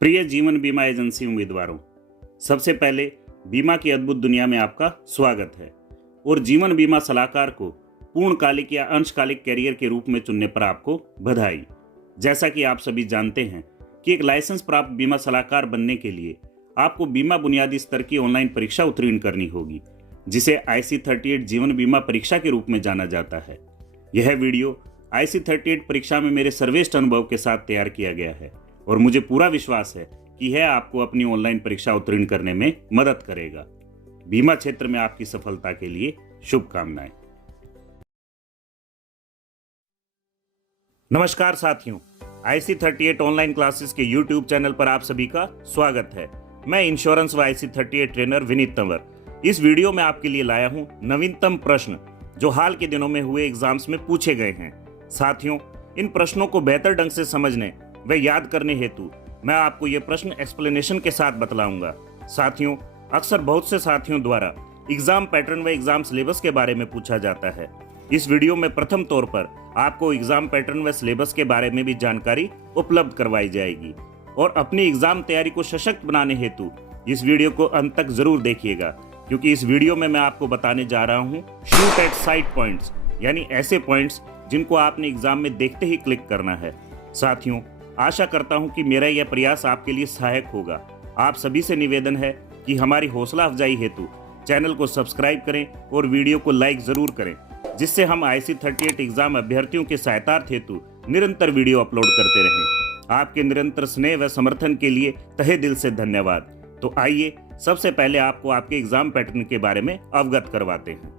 प्रिय जीवन बीमा एजेंसी उम्मीदवारों, सबसे पहले बीमा की अद्भुत दुनिया में आपका स्वागत है और जीवन बीमा सलाहकार को पूर्णकालिक या अंशकालिक कैरियर के रूप में चुनने पर आपको बधाई। जैसा कि आप सभी जानते हैं कि एक लाइसेंस प्राप्त बीमा सलाहकार बनने के लिए आपको बीमा बुनियादी स्तर की ऑनलाइन परीक्षा उत्तीर्ण करनी होगी, जिसे IC38 जीवन बीमा परीक्षा के रूप में जाना जाता है। यह वीडियो IC38 परीक्षा में मेरे सर्वश्रेष्ठ अनुभव के साथ तैयार किया गया है और मुझे पूरा विश्वास है कि यह आपको अपनी ऑनलाइन परीक्षा उत्तीर्ण करने में मदद करेगा। बीमा क्षेत्र में आपकी सफलता के लिए शुभकामनाएं। नमस्कार साथियों, IC38 ऑनलाइन क्लासेस के YouTube चैनल पर आप सभी का स्वागत है। मैं इंश्योरेंस व IC38 ट्रेनर विनीत तंवर इस वीडियो में आपके लिए लाया हूं नवीनतम प्रश्न जो हाल के दिनों में हुए एग्जाम्स में पूछे गए हैं। साथियों, इन प्रश्नों को बेहतर ढंग से समझने व याद करने हेतु मैं आपको ये प्रश्न एक्सप्लेनेशन के साथ बतलाऊंगा। साथियों, अक्सर बहुत से साथियों द्वारा एग्जाम पैटर्न व एग्जाम सिलेबस के बारे में पूछा जाता है। इस वीडियो में प्रथम तौर पर आपको एग्जाम पैटर्न व सिलेबस के बारे में भी जानकारी उपलब्ध करवाई जाएगी और अपनी एग्जाम तैयारी को सशक्त बनाने हेतु इस वीडियो को अंत तक जरूर देखिएगा, क्योंकि इस वीडियो में मैं आपको बताने जा रहा हूँ शूट एट साइट पॉइंट्स, यानी ऐसे पॉइंट्स जिनको आपने एग्जाम में देखते ही क्लिक करना है। साथियों, आशा करता हूं कि मेरा यह प्रयास आपके लिए सहायक होगा। आप सभी से निवेदन है कि हमारी हौसला अफजाई हेतु चैनल को सब्सक्राइब करें और वीडियो को लाइक जरूर करें, जिससे हम IC38 एग्जाम अभ्यर्थियों के सहायतार्थ हेतु निरंतर वीडियो अपलोड करते रहें। आपके निरंतर स्नेह व समर्थन के लिए तहे दिल से धन्यवाद। तो आइए सबसे पहले आपको आपके एग्जाम पैटर्न के बारे में अवगत करवाते हैं।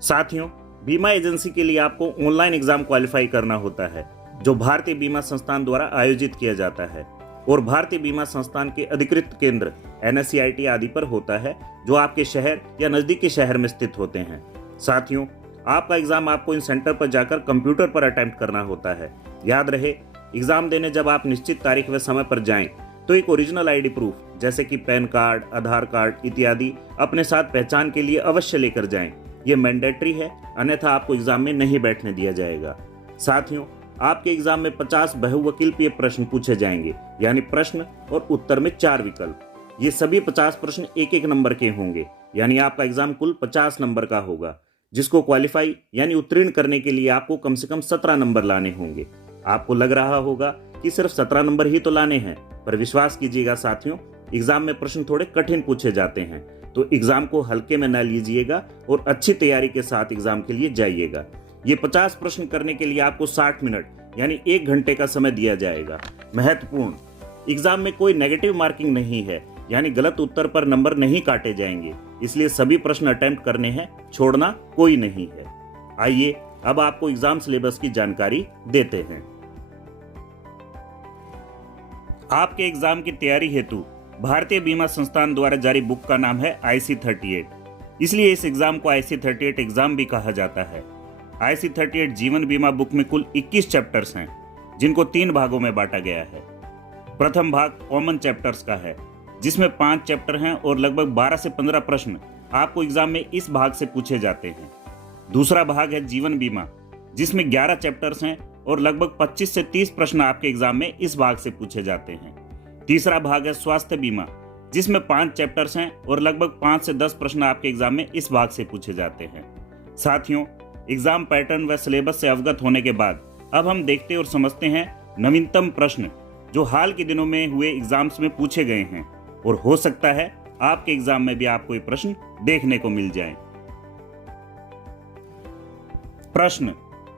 साथियों, बीमा एजेंसी के लिए आपको ऑनलाइन एग्जाम क्वालिफाई करना होता है, जो भारतीय बीमा संस्थान द्वारा आयोजित किया जाता है और भारतीय बीमा संस्थान के अधिकृत केंद्र NSEIT आदि पर होता है, जो आपके शहर या नजदीक के शहर में स्थित होते हैं। साथियों, आपका एग्जाम आपको इन सेंटर पर जाकर कंप्यूटर पर अटेम्प्ट करना होता है। याद रहे, एग्जाम देने जब आप निश्चित तारीख व समय पर जाएं तो एक ओरिजिनल ID प्रूफ जैसे कि पैन कार्ड, आधार कार्ड इत्यादि अपने साथ पहचान के लिए अवश्य लेकर जाएं। ये मैंडेटरी है, अन्यथा आपको एग्जाम में नहीं बैठने दिया जाएगा। साथियों, आपके एग्जाम में 50 बहुविकल्पीय प्रश्न पूछे जाएंगे, यानी प्रश्न और उत्तर में 4 विकल्प। ये सभी 50 प्रश्न एक एक नंबर के होंगे, यानी आपका एग्जाम कुल 50 नंबर का होगा, जिसको क्वालिफाई यानी उत्तीर्ण करने के लिए आपको कम से कम 17 नंबर लाने होंगे। आपको लग रहा होगा कि सिर्फ 17 नंबर ही तो लाने हैं, पर विश्वास कीजिएगा साथियों, एग्जाम में प्रश्न थोड़े कठिन पूछे जाते हैं, तो एग्जाम को हल्के में न लीजिएगा और अच्छी तैयारी के साथ एग्जाम के लिए जाइएगा। ये 50 प्रश्न करने के लिए आपको 60 मिनट यानी 1 घंटे का समय दिया जाएगा। महत्वपूर्ण, एग्जाम में कोई नेगेटिव मार्किंग नहीं है, यानी गलत उत्तर पर नंबर नहीं काटे जाएंगे, इसलिए सभी प्रश्न अटेम्प्ट करने हैं, छोड़ना कोई नहीं है। आइए अब आपको एग्जाम सिलेबस की जानकारी देते हैं। आपके एग्जाम की तैयारी हेतु भारतीय बीमा संस्थान द्वारा जारी बुक का नाम है IC38, इसलिए इस एग्जाम को IC38 एग्जाम भी कहा जाता है। IC38 जीवन बीमा बुक में कुल 21 चैप्टर्स हैं, जिनको 3 भागों में बांटा गया है। प्रथम भाग कॉमन चैप्टर्स का है, जिसमें 5 चैप्टर हैं और लगभग 12 से 15 प्रश्न आपको एग्जाम में इस भाग से पूछे जाते हैं। दूसरा भाग है जीवन बीमा, जिसमें 11 चैप्टर्स हैं और लगभग 25 से 30 प्रश्न आपके एग्जाम में इस भाग से पूछे जाते हैं। तीसरा भाग है स्वास्थ्य बीमा, जिसमें 5 चैप्टर्स हैं और लगभग 5 से 10 प्रश्न आपके एग्जाम में इस भाग से पूछे जाते हैं। साथियों, एग्जाम पैटर्न व सिलेबस से अवगत होने के बाद अब हम देखते और समझते हैं नवीनतम प्रश्न जो हाल के दिनों में हुए एग्जाम्स में पूछे गए हैं, और हो सकता है आपके एग्जाम में भी आपको ये प्रश्न देखने को मिल जाए। प्रश्न,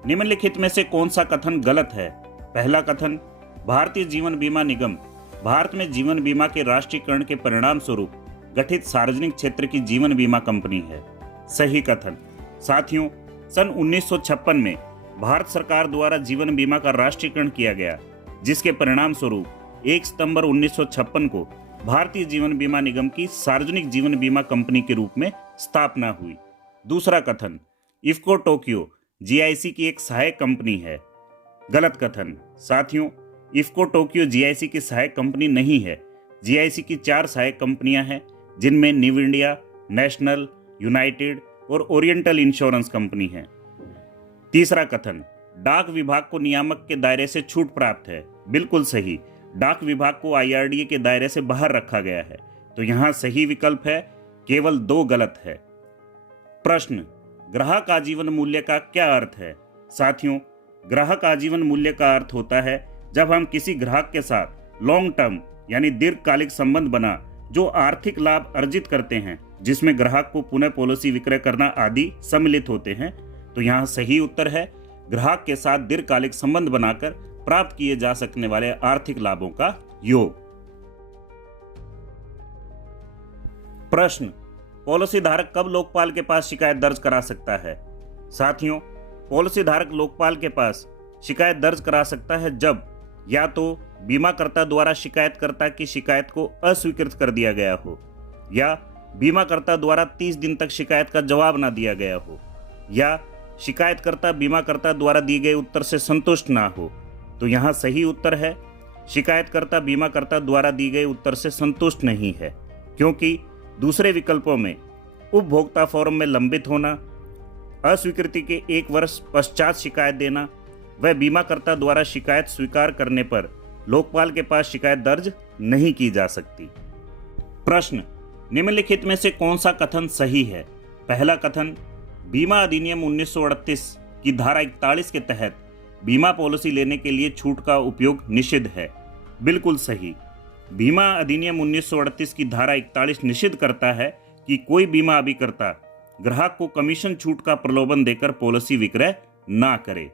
निम्नलिखित में से कौन सा कथन गलत है? पहला कथन, भारतीय जीवन बीमा निगम भारत में जीवन बीमा के राष्ट्रीयकरण के परिणाम स्वरूप गठित सार्वजनिक क्षेत्र की जीवन बीमा कंपनी है। सही कथन। साथियों, सन 1956 में भारत सरकार द्वारा जीवन बीमा का राष्ट्रीयकरण किया गया, जिसके परिणाम स्वरूप 1 सितंबर 1956 को भारतीय जीवन बीमा निगम की सार्वजनिक जीवन बीमा कंपनी के रूप में स्थापना हुई। दूसरा कथन, इफ्को टोक्यो GIC की एक सहायक कंपनी है। गलत कथन। साथियों, इफ्को टोक्यो GIC की सहायक कंपनी नहीं है। GIC की 4 सहायक कंपनियां हैं, जिनमें न्यू इंडिया, नेशनल, यूनाइटेड और ओरिएंटल इंश्योरेंस कंपनी है। तीसरा कथन, डाक विभाग को नियामक के दायरे से छूट प्राप्त है। बिल्कुल सही, डाक विभाग को IRDA के दायरे से बाहर रखा गया है। तो यहाँ सही विकल्प है, केवल 2 गलत है। प्रश्न, ग्राहक आजीवन मूल्य का क्या अर्थ है? साथियों, ग्राहक आजीवन मूल्य का अर्थ होता है जब हम किसी ग्राहक के साथ लॉन्ग टर्म यानी दीर्घकालिक संबंध बना जो आर्थिक लाभ अर्जित करते हैं, जिसमें ग्राहक को पुनः पॉलिसी विक्रय करना आदि सम्मिलित होते हैं। तो यहाँ सही उत्तर है ग्राहक के साथ दीर्घकालिक संबंध बनाकर प्राप्त किए जा सकने वाले आर्थिक लाभों का योग। प्रश्न, पॉलिसी धारक कब लोकपाल के पास शिकायत दर्ज करा सकता है? साथियों, पॉलिसी धारक लोकपाल के पास शिकायत दर्ज करा सकता है जब या तो बीमाकर्ता द्वारा शिकायतकर्ता की शिकायत को अस्वीकृत कर दिया गया हो, या बीमाकर्ता द्वारा 30 दिन तक शिकायत का जवाब न दिया गया हो, या शिकायतकर्ता बीमाकर्ता द्वारा दिए गए उत्तर से संतुष्ट ना हो। तो यहाँ सही उत्तर है शिकायतकर्ता बीमाकर्ता द्वारा दिए गए उत्तर से संतुष्ट नहीं है, क्योंकि दूसरे विकल्पों में उपभोक्ता फोरम में लंबित होना, अस्वीकृति के 1 वर्ष पश्चात शिकायत देना व बीमाकर्ता द्वारा शिकायत स्वीकार करने पर लोकपाल के पास शिकायत दर्ज नहीं की जा सकती। प्रश्न, निम्नलिखित में से कौन सा कथन सही है? पहला कथन, बीमा अधिनियम 1938 की धारा 41 के तहत बीमा पॉलिसी लेने के लिए छूट का उपयोग निषिद्ध है। बिल्कुल सही, बीमा अधिनियम 1938 की धारा 41 निषिद्ध करता है कि कोई बीमा अभिकर्ता ग्राहक को कमीशन छूट का प्रलोभन देकर पॉलिसी विक्रय ना करे।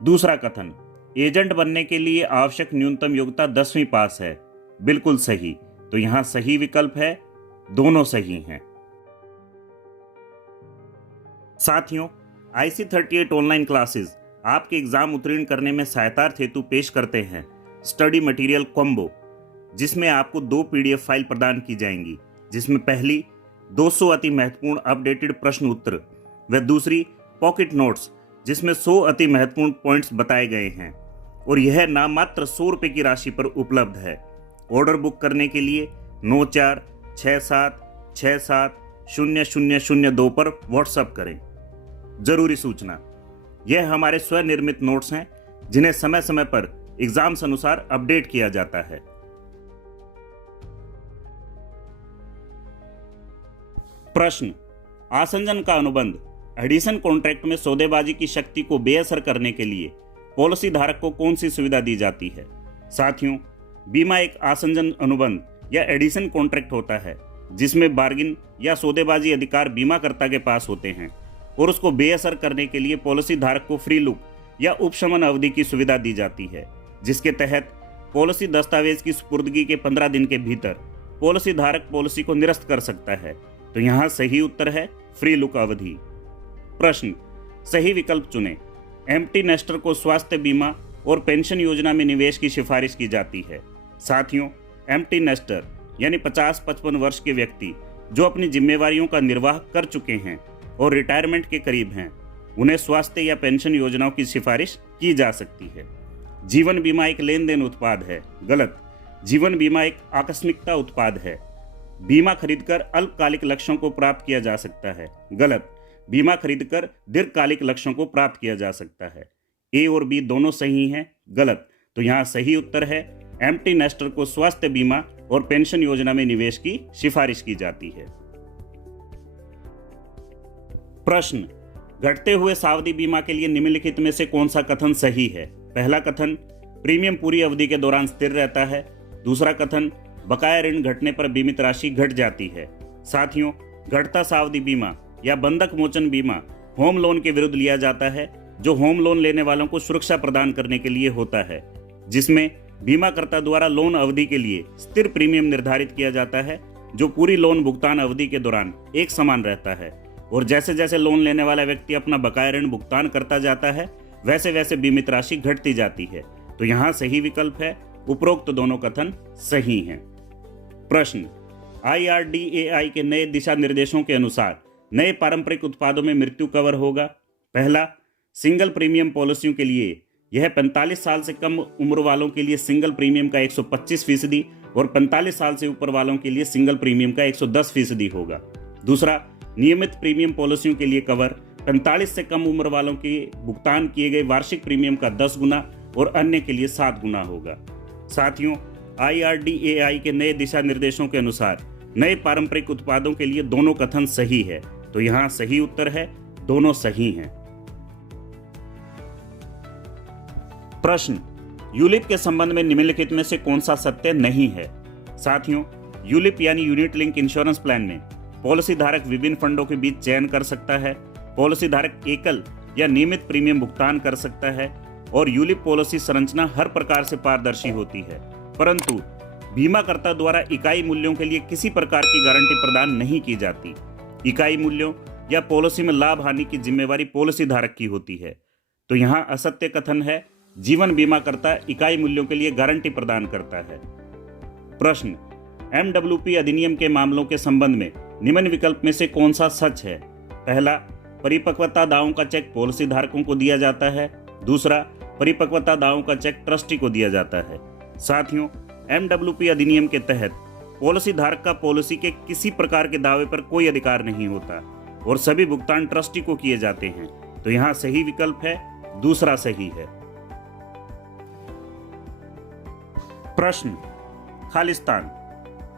दूसरा कथन, एजेंट बनने के लिए आवश्यक न्यूनतम योग्यता 10वीं पास है। बिल्कुल सही, तो यहां सही विकल्प है, दोनों सही हैं। साथियों, IC38 ऑनलाइन क्लासेस आपके एग्जाम उत्तीर्ण करने में सहायतार्थ हेतु पेश करते हैं स्टडी मटेरियल कॉम्बो, जिसमें आपको 2 PDF फाइल प्रदान की जाएंगी, जिसमें पहली 200 अति महत्वपूर्ण अपडेटेड प्रश्न उत्तर व दूसरी पॉकेट नोट्स जिसमें 100 अति महत्वपूर्ण पॉइंट्स बताए गए हैं, और यह नाम मात्र 100 रुपये की राशि पर उपलब्ध है। ऑर्डर बुक करने के लिए 9467670002 पर व्हाट्सएप करें। जरूरी सूचना, यह हमारे स्वनिर्मित नोट्स हैं जिन्हें समय समय पर एग्जाम्स अनुसार अपडेट किया जाता है। प्रश्न, आसंजन का अनुबंध एडिशन कॉन्ट्रैक्ट में सौदेबाजी की शक्ति को बेअसर करने के लिए पॉलिसी धारक को कौन सी सुविधा दी जाती है? साथियों, बीमा एक आसंजन अनुबंध या एडिशन कॉन्ट्रैक्ट होता है जिसमें बार्गिन या सौदेबाजी अधिकार बीमाकर्ता के पास होते हैं, और उसको बेअसर करने के लिए पॉलिसी धारक को फ्री लुक या उपशमन अवधि की सुविधा दी जाती है, जिसके तहत पॉलिसी दस्तावेज की सुपुर्दगी के 15 दिन के भीतर पॉलिसी धारक पॉलिसी को निरस्त कर सकता है। तो यहाँ सही उत्तर है फ्री लुक अवधि। प्रश्न, सही विकल्प चुनें। एम्प्टी नेस्टर को स्वास्थ्य बीमा और पेंशन योजना में निवेश की सिफारिश की जाती है। साथियों, एम्प्टी नेस्टर यानी 50-55 वर्ष के व्यक्ति जो अपनी जिम्मेवारियों का निर्वाह कर चुके हैं और रिटायरमेंट के करीब हैं, उन्हें स्वास्थ्य या पेंशन योजनाओं की सिफारिश की जा सकती है। जीवन बीमा एक लेन देन उत्पाद है। गलत, जीवन बीमा एक आकस्मिकता उत्पाद है। बीमा खरीदकर अल्पकालिक लक्ष्यों को प्राप्त किया जा सकता है। गलत, बीमा खरीदकर दीर्घकालिक लक्ष्यों को प्राप्त किया जा सकता है। ए और बी दोनों सही हैं। गलत, तो यहाँ सही उत्तर है एम्प्टी नेस्टर को स्वास्थ्य बीमा और पेंशन योजना में निवेश की सिफारिश की जाती है। प्रश्न, घटते हुए सावधि बीमा के लिए निम्नलिखित में से कौन सा कथन सही है? पहला कथन, प्रीमियम पूरी अवधि के दौरान स्थिर रहता है। दूसरा कथन, बकाया ऋण घटने पर बीमित राशि घट जाती है। साथियों, घटता सावधि बीमा या बंधक मोचन बीमा होम लोन के विरुद्ध लिया जाता है, जो होम लोन लेने वालों को सुरक्षा प्रदान करने के लिए होता है, जिसमें बीमाकर्ता द्वारा लोन अवधि के लिए स्थिर प्रीमियम निर्धारित किया जाता है, जो पूरी लोन भुगतान अवधि के दौरान एक समान रहता है, और जैसे जैसे लोन लेने वाला व्यक्ति अपना बकाया ऋण भुगतान करता जाता है, वैसे वैसे बीमित राशि घटती जाती है। तो यहाँ सही विकल्प है, उपरोक्त दोनों कथन सही हैं। प्रश्न, IRDAI के नए दिशा निर्देशों के अनुसार नए पारंपरिक उत्पादों में मृत्यु कवर होगा। पहला, सिंगल प्रीमियम पॉलिसियों के लिए यह 45 साल से कम उम्र वालों के लिए सिंगल प्रीमियम का 125% और 45 साल से ऊपर वालों के लिए सिंगल प्रीमियम का 110% होगा। दूसरा, नियमित प्रीमियम पॉलिसियों के लिए कवर 45 से कम उम्र वालों के भुगतान किए गए वार्षिक प्रीमियम का 10 गुना और अन्य के लिए 7 गुना होगा। साथियों, IRDAI के नए दिशा निर्देशों के अनुसार नए पारंपरिक उत्पादों के लिए दोनों कथन सही है, तो यहाँ सही उत्तर है दोनों सही हैं। प्रश्न, यूलिप के संबंध में निम्नलिखित में से कौन सा सत्य नहीं है? साथियों, यूलिप यानी यूनिट लिंक इंश्योरेंस प्लान में पॉलिसी धारक विभिन्न फंडों के बीच चयन कर सकता है, पॉलिसी धारक एकल या नियमित प्रीमियम भुगतान कर सकता है और यूलिप पॉलिसी संरचना हर प्रकार से पारदर्शी होती है, परंतु बीमाकर्ता द्वारा इकाई मूल्यों के लिए किसी प्रकार की गारंटी प्रदान नहीं की जाती। इकाई मूल्यों या पॉलिसी में लाभ हानि की जिम्मेवारी पॉलिसी धारक की होती है, तो यहाँ असत्य कथन है जीवन बीमाकर्ता इकाई मूल्यों के लिए गारंटी प्रदान करता है। प्रश्न, MWP अधिनियम के मामलों के संबंध में निम्न विकल्प में से कौन सा सच है? पहला, परिपक्वता दावों का चेक पॉलिसी धारकों को दिया जाता है। दूसरा, परिपक्वता दावों का चेक ट्रस्टी को दिया जाता है। साथियों, MWP अधिनियम के तहत पॉलिसी धारक का पॉलिसी के किसी प्रकार के दावे पर कोई अधिकार नहीं होता और सभी भुगतान ट्रस्टी को किए जाते हैं, तो यहाँ सही विकल्प है दूसरा सही है। प्रश्न, खालिस्तान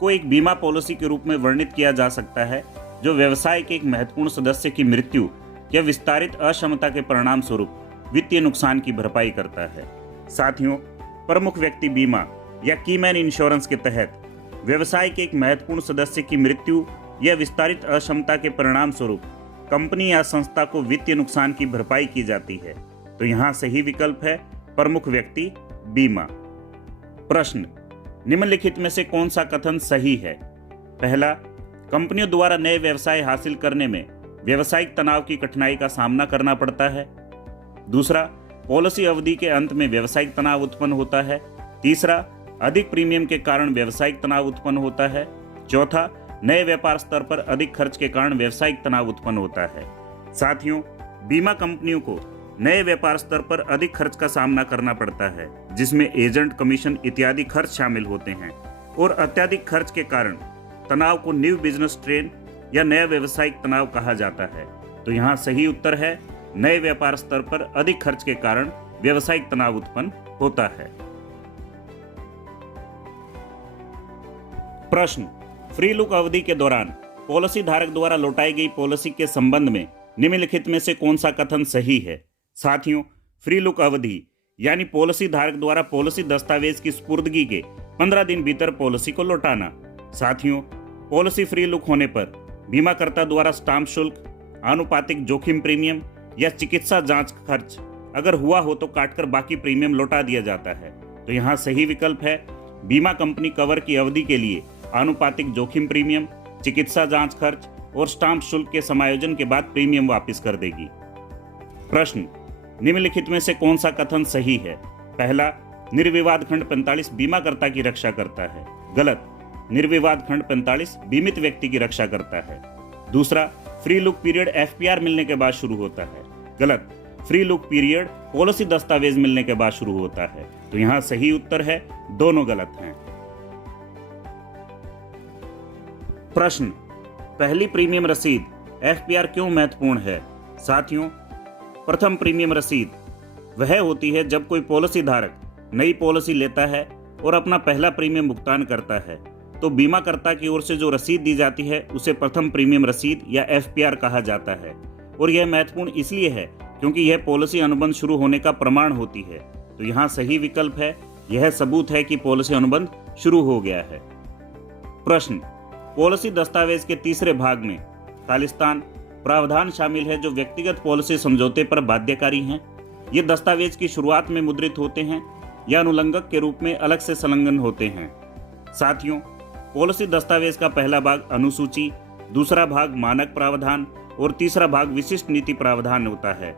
को एक बीमा पॉलिसी के रूप में वर्णित किया जा सकता है जो व्यवसाय के एक महत्वपूर्ण सदस्य की मृत्यु या विस्तारित अक्षमता के परिणाम स्वरूप वित्तीय नुकसान की भरपाई करता है। साथियों, प्रमुख व्यक्ति बीमा या कीमैन इंश्योरेंस के तहत व्यवसाय के एक महत्वपूर्ण सदस्य की मृत्यु या विस्तारित अक्षमता के परिणाम स्वरूप कंपनी या संस्था को वित्तीय नुकसान की भरपाई की जाती है, तो यहाँ सही विकल्प है प्रमुख व्यक्ति बीमा। प्रश्न, निम्नलिखित में से कौन सा कथन सही है? पहला, कंपनियों द्वारा नए व्यवसाय हासिल करने में व्यावसायिक तनाव की कठिनाई का सामना करना पड़ता है। दूसरा, पॉलिसी अवधि के अंत में व्यावसायिक तनाव उत्पन्न होता है। तीसरा, अधिक प्रीमियम के कारण व्यावसायिक तनाव उत्पन्न होता है। चौथा, नए व्यापार स्तर पर अधिक खर्च के कारण व्यावसायिक तनाव उत्पन्न होता है। साथियों, बीमा कंपनियों को नए व्यापार स्तर पर अधिक खर्च का सामना करना पड़ता है, जिसमें एजेंट कमीशन इत्यादि खर्च शामिल होते हैं और अत्यधिक खर्च के कारण तनाव को न्यू बिजनेस स्ट्रेन या नया व्यावसायिक तनाव कहा जाता है, तो यहाँ सही उत्तर है नए व्यापार स्तर पर अधिक खर्च के कारण व्यावसायिक तनाव उत्पन्न होता है। प्रश्न, फ्री लुक अवधि के दौरान पॉलिसी धारक द्वारा लौटाई गई पॉलिसी के संबंध में निम्नलिखित में से कौन सा कथन सही है? साथियों, फ्री लुक अवधि यानी पॉलिसी धारक द्वारा पॉलिसी दस्तावेज की सुपुर्दगी के 15 दिन भीतर पॉलिसी को लौटाना। साथियों, पॉलिसी फ्री लुक होने पर बीमाकर्ता द्वारा स्टाम्प शुल्क, आनुपातिक जोखिम प्रीमियम या चिकित्सा जांच खर्च अगर हुआ हो तो काटकर बाकी प्रीमियम लौटा दिया जाता है, तो यहाँ सही विकल्प है बीमा कंपनी कवर की अवधि के लिए आनुपातिक जोखिम प्रीमियम, चिकित्सा जांच खर्च और स्टाम्प शुल्क के समायोजन के बाद प्रीमियम वापस कर देगी। प्रश्न, निम्नलिखित में से कौन सा कथन सही है? पहला, निर्विवाद खंड 45 बीमाकर्ता की रक्षा करता है। गलत, निर्विवाद खंड 45 बीमित व्यक्ति की रक्षा करता है। दूसरा, फ्री लुक पीरियड FPR मिलने के बाद शुरू होता है। गलत, फ्री लुक पीरियड पॉलिसी दस्तावेज मिलने के बाद शुरू होता है, तो यहाँ सही उत्तर है दोनों गलत हैं। प्रश्न, पहली प्रीमियम रसीद FPR क्यों महत्वपूर्ण है? साथियों, प्रथम प्रीमियम रसीद वह होती है जब कोई पॉलिसी धारक नई पॉलिसी लेता है और अपना पहला प्रीमियम भुगतान करता है, तो बीमाकर्ता की ओर से जो रसीद दी जाती है उसे प्रथम प्रीमियम रसीद या FPR कहा जाता है। और यह महत्वपूर्ण इसलिए है क्योंकि यह पॉलिसी अनुबंध शुरू होने का प्रमाण होती है, तो यहाँ सही विकल्प है यह सबूत है कि पॉलिसी अनुबंध शुरू हो गया है। प्रश्न, पॉलिसी दस्तावेज के तीसरे भाग में खालिस्तान प्रावधान शामिल है जो व्यक्तिगत पॉलिसी समझौते पर बाध्यकारी हैं। ये दस्तावेज की शुरुआत में मुद्रित होते हैं या अनुलंघक के रूप में अलग से संलग्न होते हैं। साथियों, पॉलिसी दस्तावेज का पहला भाग अनुसूची, दूसरा भाग मानक प्रावधान और तीसरा भाग विशिष्ट नीति प्रावधान होता है।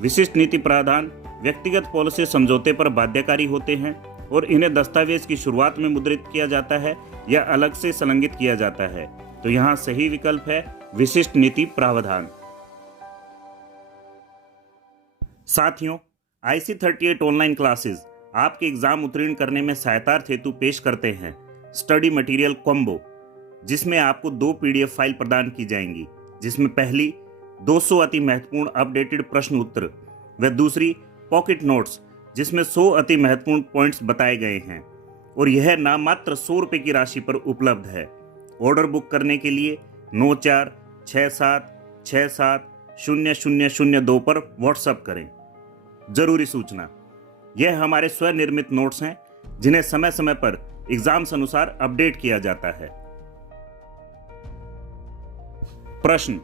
विशिष्ट नीति प्रावधान व्यक्तिगत पॉलिसी समझौते पर बाध्यकारी होते हैं और इन्हें दस्तावेज की शुरुआत में मुद्रित किया जाता है या अलग से संलग्नित किया जाता है, तो यहाँ सही विकल्प है विशिष्ट नीति प्रावधान। साथियों, IC38 ऑनलाइन क्लासेस आपके एग्जाम उत्तीर्ण करने में सहायतार्थ हेतु पेश करते हैं स्टडी मटेरियल कॉम्बो, जिसमें आपको 2 PDF फाइल प्रदान की जाएंगी, जिसमें पहली 200 अति महत्वपूर्ण अपडेटेड प्रश्न उत्तर व दूसरी पॉकेट नोट्स जिसमें 100 अति महत्वपूर्ण पॉइंट्स बताए गए हैं और यह नाम मात्र 100 रुपये की राशि पर उपलब्ध है। ऑर्डर बुक करने के लिए 9467670002 पर व्हाट्सएप करें। जरूरी सूचना, यह हमारे स्वनिर्मित नोट्स हैं जिन्हें समय समय पर एग्जाम्स अनुसार अपडेट किया जाता है। प्रश्न,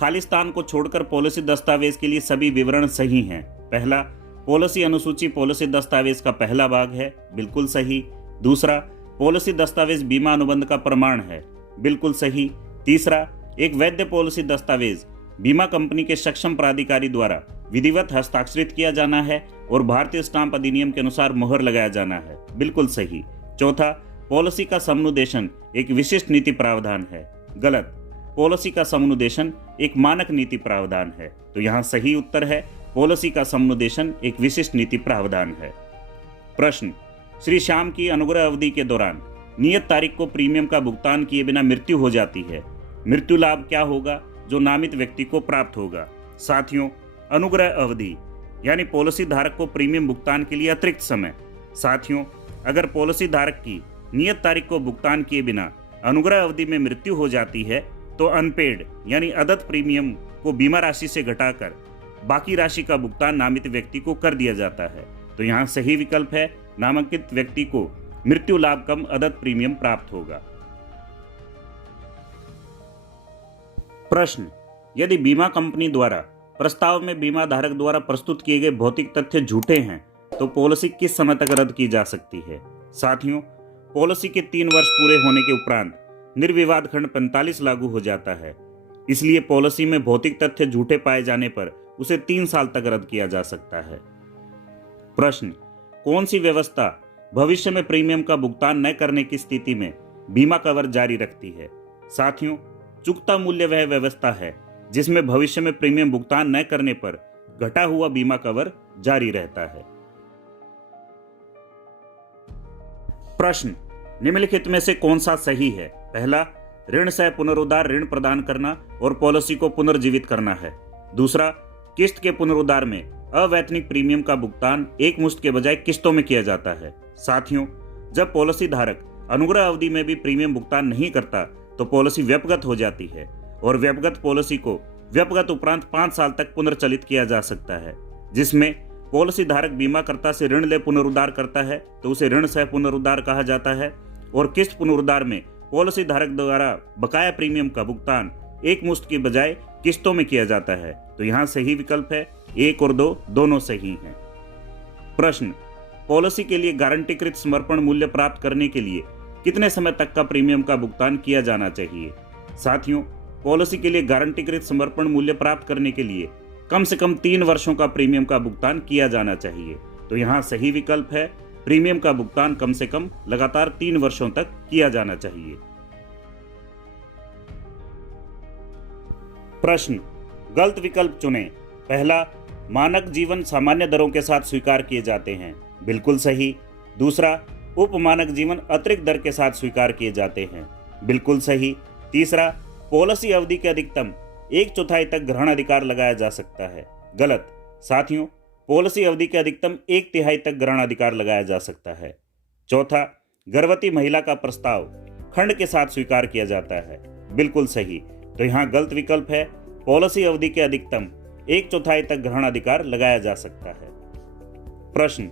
खालिस्तान को छोड़कर पॉलिसी दस्तावेज के लिए सभी विवरण सही हैं। पहला, पॉलिसी अनुसूची पॉलिसी दस्तावेज का पहला भाग है, बिल्कुल सही। दूसरा, पॉलिसी दस्तावेज बीमा अनुबंध का प्रमाण है, बिल्कुल सही। तीसरा, एक वैध पॉलिसी दस्तावेज बीमा कंपनी के सक्षम प्राधिकारी द्वारा विधिवत हस्ताक्षरित किया जाना है और भारतीय स्टाम्प अधिनियम के अनुसार मोहर लगाया जाना है, बिल्कुल सही। चौथा, पॉलिसी का समनुदेशन एक विशिष्ट नीति प्रावधान है, गलत। पॉलिसी का समनुदेशन एक मानक नीति प्रावधान है, तो यहाँ सही उत्तर है पॉलिसी का समनुदेशन एक विशिष्ट नीति प्रावधान है। प्रश्न, श्री श्याम की अनुग्रह अवधि के दौरान नियत तारीख को प्रीमियम का भुगतान किए बिना मृत्यु हो जाती है, मृत्यु लाभ क्या होगा जो नामित व्यक्ति को प्राप्त होगा? साथियों, अनुग्रह अवधि यानी पॉलिसी धारक को प्रीमियम भुगतान के लिए अतिरिक्त समय। साथियों, अगर पॉलिसी धारक की नियत तारीख को भुगतान किए बिना अनुग्रह अवधि में मृत्यु हो जाती है तो अनपेड यानी अदत्त प्रीमियम को बीमा राशि से घटाकर बाकी राशि का भुगतान नामित व्यक्ति को कर दिया जाता है, तो यहाँ सही विकल्प है नामांकित व्यक्ति को मृत्यु लाभ कम अदत्त प्रीमियम प्राप्त होगा। प्रश्न, यदि बीमा कंपनी द्वारा प्रस्ताव में बीमा धारक द्वारा प्रस्तुत किए गए भौतिक तथ्य झूठे हैं तो पॉलिसी किस समय तक रद्द की जा सकती है? साथियों, पॉलिसी के 3 वर्ष पूरे होने के उपरांत निर्विवाद खंड 45 लागू हो जाता है, इसलिए पॉलिसी में भौतिक तथ्य झूठे पाए जाने पर उसे 3 साल तक रद्द किया जा सकता है। प्रश्न, कौन सी व्यवस्था भविष्य में प्रीमियम का भुगतान न करने की स्थिति में बीमा कवर जारी रखती है? साथियों, चुकता मूल्य वह व्यवस्था है जिसमें भविष्य में प्रीमियम भुगतान न करने पर घटा हुआ बीमा कवर जारी रहता है। प्रश्न, निम्नलिखित में से कौन सा सही है? पहला, ऋण सह पुनरुद्धार ऋण प्रदान करना और पॉलिसी को पुनर्जीवित करना है। दूसरा, किस्त के पुनरुद्धार में अवैतनिक प्रीमियम का भुगतान एक मुश्त के बजाय किस्तों में किया जाता है। साथियों, जब पॉलिसी धारक अनुग्रह अवधि में भी प्रीमियम भुगतान नहीं करता तो पॉलिसी व्यपगत हो जाती है और व्यपगत पॉलिसी को व्यपगत उपरांत 5 साल तक पुनर्चलित किया जा सकता है, जिसमें पॉलिसी धारक बीमाकर्ता से ऋण ले पुनरुद्धार करता है तो उसे ऋण सह पुनरुद्धार कहा जाता है और किस्त पुनरुद्धार में पॉलिसी धारक द्वारा बकाया प्रीमियम का भुगतान एक मुश्त की बजाय किस्तों में किया जाता है, तो यहाँ सही विकल्प है 1 और 2 दोनों सही हैं। प्रश्न, पॉलिसी के लिए गारंटीकृत समर्पण मूल्य प्राप्त करने के लिए कितने समय तक का प्रीमियम का भुगतान किया जाना चाहिए? साथियों, पॉलिसी के लिए गारंटीकृत समर्पण मूल्य प्राप्त करने के लिए कम से कम 3 वर्षों का प्रीमियम का भुगतान किया जाना चाहिए, तो यहाँ सही विकल्प है प्रीमियम का भुगतान कम से कम लगातार 3 वर्षों तक किया जाना चाहिए। प्रश्न, गलत विकल्प चुनें। पहला, मानक जीवन सामान्य दरों के साथ स्वीकार किए जाते हैं, बिल्कुल सही। दूसरा, उपमानक जीवन अतिरिक्त दर के साथ स्वीकार किए जाते हैं, बिल्कुल सही। तीसरा, पॉलिसी अवधि के अधिकतम 1/4 तक ग्रहण अधिकार लगाया जा सकता है, गलत। साथियों, पॉलिसी अवधि के अधिकतम 1/3 तक ग्रहण अधिकार लगाया जा सकता है। चौथा, गर्भवती महिला का प्रस्ताव खंड के साथ स्वीकार किया जाता है, बिल्कुल सही। तो यहाँ गलत विकल्प है पॉलिसी अवधि के अधिकतम 1/4 तक ग्रहण अधिकार लगाया जा सकता है। प्रश्न,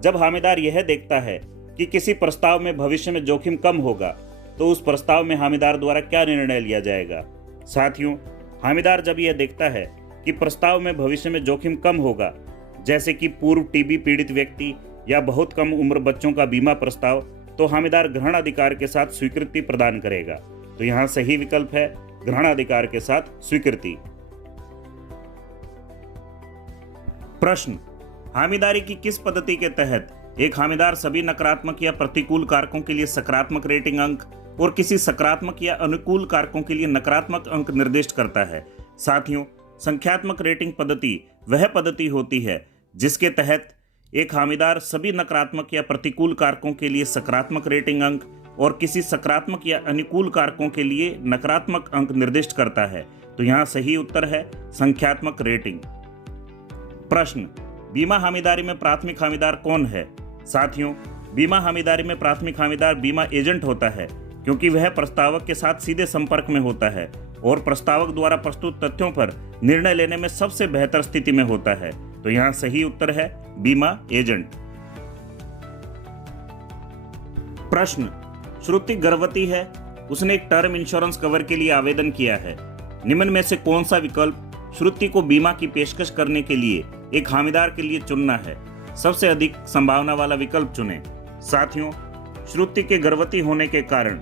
जब हामीदार यह देखता है कि किसी प्रस्ताव में भविष्य में जोखिम कम होगा तो उस प्रस्ताव में हामीदार द्वारा क्या निर्णय लिया जाएगा? साथियों, हामीदार जब यह देखता है कि प्रस्ताव में भविष्य में जोखिम कम होगा, जैसे कि पूर्व टीबी पीड़ित व्यक्ति या बहुत कम उम्र बच्चों का बीमा प्रस्ताव, तो हामीदार ग्रहण अधिकार के साथ स्वीकृति प्रदान करेगा, तो यहाँ सही विकल्प है ग्रहण अधिकार के साथ स्वीकृति। प्रश्न, हामीदारी की किस पद्धति के तहत एक हामीदार सभी नकारात्मक या प्रतिकूल कारकों के लिए सकारात्मक रेटिंग अंक और किसी सकारात्मक या अनुकूल कारकों के लिए नकारात्मक अंक निर्दिष्ट करता है? साथियों, संख्यात्मक रेटिंग पद्धति वह पद्धति होती है जिसके तहत एक हामीदार सभी नकारात्मक या प्रतिकूल कारकों के लिए सकारात्मक रेटिंग अंक और किसी सकारात्मक या अनुकूल कारकों के लिए नकारात्मक अंक निर्दिष्ट करता है, तो तो यहाँ सही उत्तर है संख्यात्मक रेटिंग। प्रश्न, बीमा हामीदारी में प्राथमिक हामीदार कौन है? साथियों, बीमा हामीदारी में प्राथमिक हामीदार बीमा एजेंट होता है, क्योंकि वह प्रस्तावक के साथ सीधे संपर्क में होता है और प्रस्तावक द्वारा प्रस्तुत तथ्यों पर निर्णय लेने में सबसे बेहतर स्थिति में होता है। तो यहाँ सही उत्तर है बीमा एजेंट। प्रश्न, श्रुति गर्भवती है, उसने एक टर्म इंश्योरेंस कवर के लिए आवेदन किया है। निम्न में से कौन सा विकल्प श्रुति को बीमा की पेशकश करने के लिए एक हामीदार के लिए चुनना है? सबसे अधिक संभावना वाला विकल्प चुनें। साथियों, श्रुति के गर्भवती होने के कारण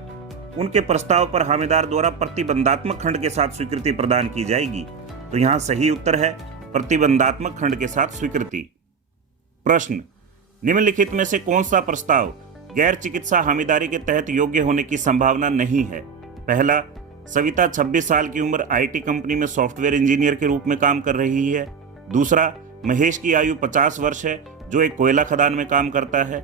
उनके प्रस्ताव पर हामीदार द्वारा प्रतिबंधात्मक खंड के साथ स्वीकृति प्रदान की जाएगी। तो यहाँ सही उत्तर है प्रतिबंधात्मक खंड के साथ स्वीकृति। प्रश्न, निम्नलिखित में से कौन सा प्रस्ताव गैर चिकित्सा हामीदारी के तहत योग्य होने की संभावना नहीं है? पहला, सविता 26 साल की उम्र आईटी कंपनी में सॉफ्टवेयर इंजीनियर के रूप में काम कर रही है। दूसरा, महेश की आयु 50 वर्ष है, जो एक कोयला खदान में काम करता है।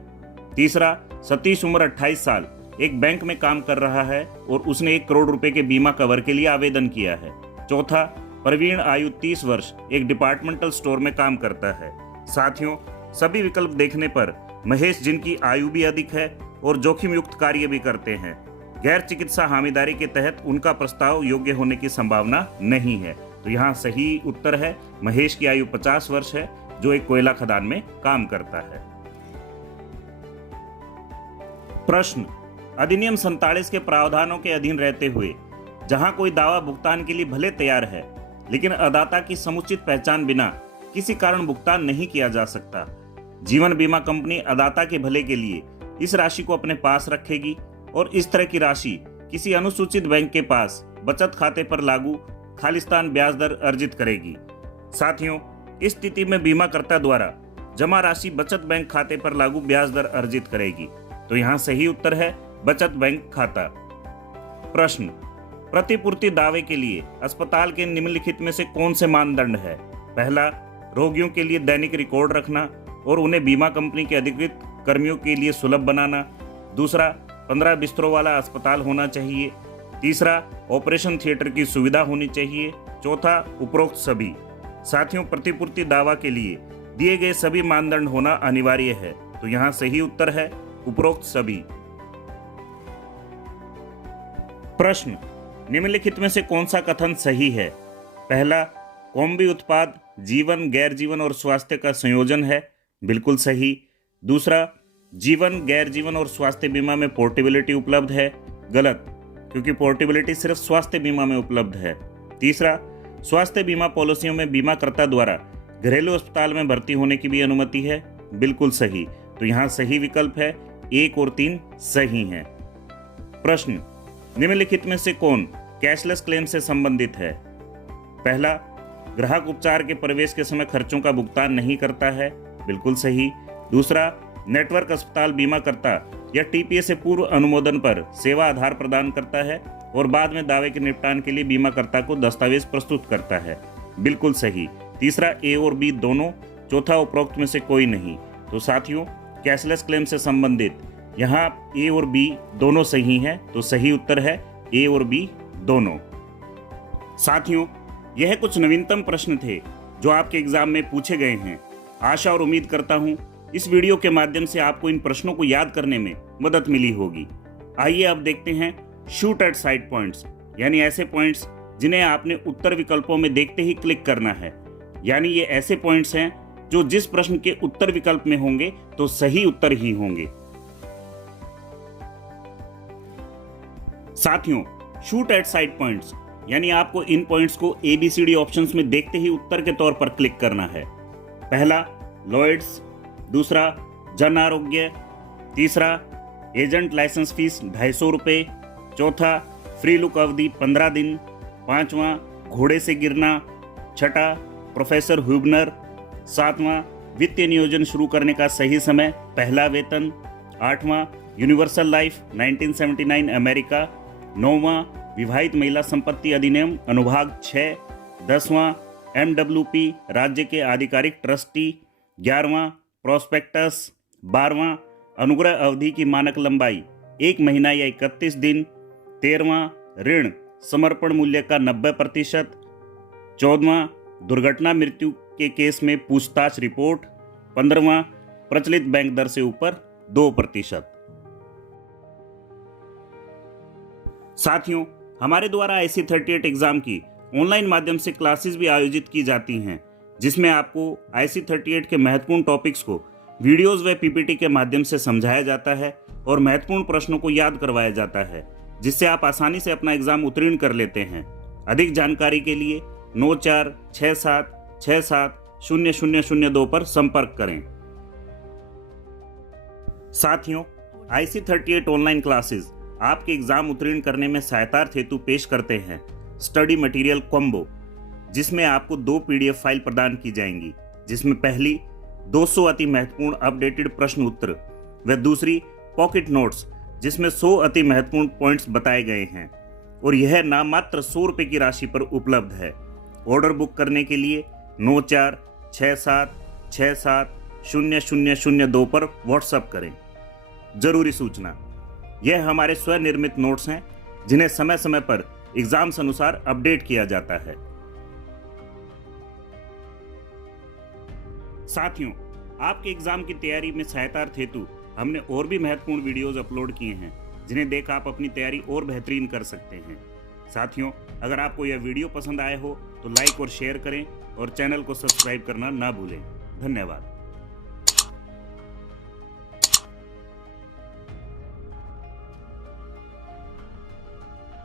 तीसरा, सतीश उम्र 28 साल एक बैंक में काम कर रहा है और उसने 1 करोड़ रुपए के बीमा कवर के लिए आवेदन किया है। चौथा, प्रवीण आयु 30 वर्ष एक डिपार्टमेंटल स्टोर में काम करता है। साथियों, सभी विकल्प देखने पर महेश, जिनकी आयु भी अधिक है और जोखिम युक्त कार्य भी करते हैं, गैर चिकित्सा हामीदारी के तहत उनका प्रस्ताव योग्य होने की संभावना नहीं है। तो यहाँ सही उत्तर है महेश की आयु 50 वर्ष है, जो एक कोयला खदान में काम करता है। प्रश्न, अधिनियम 47 के प्रावधानों के अधीन रहते हुए जहां कोई दावा भुगतान के लिए भले तैयार है, लेकिन अदाता की समुचित पहचान बिना किसी कारण भुगतान नहीं किया जा सकता, जीवन बीमा कंपनी अदाता के भले के लिए इस राशि को अपने पास रखेगी और इस तरह की राशि किसी अनुसूचित बैंक के पास बचत खाते पर लागू खालिस्तान ब्याज दर अर्जित करेगी। साथियों, इस स्थिति में बीमाकर्ता द्वारा जमा राशि बचत बैंक खाते पर लागू ब्याज दर अर्जित करेगी। तो यहाँ सही उत्तर है बचत बैंक खाता। प्रश्न, प्रतिपूर्ति दावे के लिए अस्पताल के निम्नलिखित में से कौन से मानदंड है? पहला, रोगियों के लिए दैनिक रिकॉर्ड रखना और उन्हें बीमा कंपनी के अधिकृत कर्मियों के लिए सुलभ बनाना। दूसरा, 15 बिस्तरों वाला अस्पताल होना चाहिए। तीसरा, ऑपरेशन थिएटर की सुविधा होनी चाहिए। चौथा, उपरोक्त सभी। साथियों, प्रतिपूर्ति दावा के लिए दिए गए सभी मानदंड होना अनिवार्य है। तो यहाँ सही उत्तर है उपरोक्त सभी। प्रश्न, निम्नलिखित में से कौन सा कथन सही है? पहला, कॉम्बी उत्पाद जीवन, गैर जीवन और स्वास्थ्य का संयोजन है। बिल्कुल सही। दूसरा, जीवन, गैर जीवन और स्वास्थ्य बीमा में पोर्टेबिलिटी उपलब्ध है। गलत, क्योंकि पोर्टेबिलिटी सिर्फ स्वास्थ्य बीमा में उपलब्ध है। तीसरा, स्वास्थ्य बीमा पॉलिसियों में बीमाकर्ता द्वारा घरेलू अस्पताल में भर्ती होने की भी अनुमति है। बिल्कुल सही। तो यहाँ सही विकल्प है 1 और 3 सही हैं। प्रश्न, निम्नलिखित में से कौन कैशलेस क्लेम से संबंधित है? पहला, ग्राहक उपचार के प्रवेश के समय खर्चों का भुगतान नहीं करता है। बिल्कुल सही। दूसरा, नेटवर्क अस्पताल बीमाकर्ता या टीपीए से पूर्व अनुमोदन पर सेवा आधार प्रदान करता है और बाद में दावे के निपटान के लिए बीमाकर्ता को दस्तावेज प्रस्तुत करता है। बिल्कुल सही। तीसरा, ए और बी दोनों। चौथा, उपरोक्त में से कोई नहीं। तो साथियों, कैशलेस क्लेम से संबंधित यहाँ ए और बी दोनों सही हैं। तो सही उत्तर है ए और बी दोनों। साथियों, यह कुछ नवीनतम प्रश्न थे जो आपके एग्जाम में पूछे गए हैं। आशा और उम्मीद करता हूँ इस वीडियो के माध्यम से आपको इन प्रश्नों को याद करने में मदद मिली होगी। आइए अब देखते हैं शूट एट साइड पॉइंट्स, यानी ऐसे पॉइंट्स जिन्हें आपने उत्तर विकल्पों में देखते ही क्लिक करना है। यानी ये ऐसे पॉइंट्स हैं जो जिस प्रश्न के उत्तर विकल्प में होंगे तो सही उत्तर ही होंगे। साथियों, शूट एट साइड पॉइंट्स यानी आपको इन पॉइंट्स को ABCD ऑप्शंस में देखते ही उत्तर के तौर पर क्लिक करना है। पहला, लॉयड्स। दूसरा, जन आरोग्य। तीसरा, एजेंट लाइसेंस फीस 250 रुपये। चौथा, फ्री लुक अवधि 15 दिन। पांचवा, घोड़े से गिरना। छठा, प्रोफेसर हुबनर। सातवां, वित्तीय नियोजन शुरू करने का सही समय, पहला वेतन। आठवां, यूनिवर्सल लाइफ 1979 अमेरिका। नौवां, विवाहित महिला संपत्ति अधिनियम अनुभाग 6। 10वां, MWP राज्य के आधिकारिक ट्रस्टी। 11वां, प्रोस्पेक्टस। 12वां, अनुग्रह अवधि की मानक लंबाई 1 महीना या 31 दिन। 13वां, ऋण समर्पण मूल्य का 90%। 14वां दुर्घटना मृत्यु के केस में पूछताछ रिपोर्ट। 15वां प्रचलित बैंक दर से ऊपर 2%। साथियों, हमारे द्वारा IC38 एग्जाम की ऑनलाइन माध्यम से क्लासेस भी आयोजित की जाती हैं, जिसमें आपको IC38 के महत्वपूर्ण टॉपिक्स को वीडियोस व PPT के माध्यम से समझाया जाता है और महत्वपूर्ण प्रश्नों को याद करवाया जाता है, जिससे आप आसानी से अपना एग्जाम उत्तीर्ण कर लेते हैं। अधिक जानकारी के लिए 9467670002 पर संपर्क करें। साथियों, IC38 ऑनलाइन क्लासेस आपके एग्जाम उत्तीर्ण करने में सहायतार्थ हेतु पेश करते हैं स्टडी मटेरियल कॉम्बो, जिसमें आपको 2 PDF फाइल प्रदान की जाएंगी, जिसमें पहली 200 अति महत्वपूर्ण अपडेटेड प्रश्न उत्तर व दूसरी पॉकेट नोट्स, जिसमें 100 अति महत्वपूर्ण पॉइंट्स बताए गए हैं, और यह नाम मात्र 100 रुपये की राशि पर उपलब्ध है। ऑर्डर बुक करने के लिए 9467670002 पर व्हाट्सएप करें। जरूरी सूचना, यह हमारे स्वनिर्मित नोट्स हैं, जिन्हें समय समय पर एग्जाम्स अनुसार अपडेट किया जाता है। साथियों, आपके एग्जाम की तैयारी में सहायतार्थ हेतु हमने और भी महत्वपूर्ण वीडियोस अपलोड किए हैं, जिन्हें देख आप अपनी तैयारी और बेहतरीन कर सकते हैं। साथियों, अगर आपको यह वीडियो पसंद आए हो तो लाइक और शेयर करें और चैनल को सब्सक्राइब करना ना भूलें। धन्यवाद।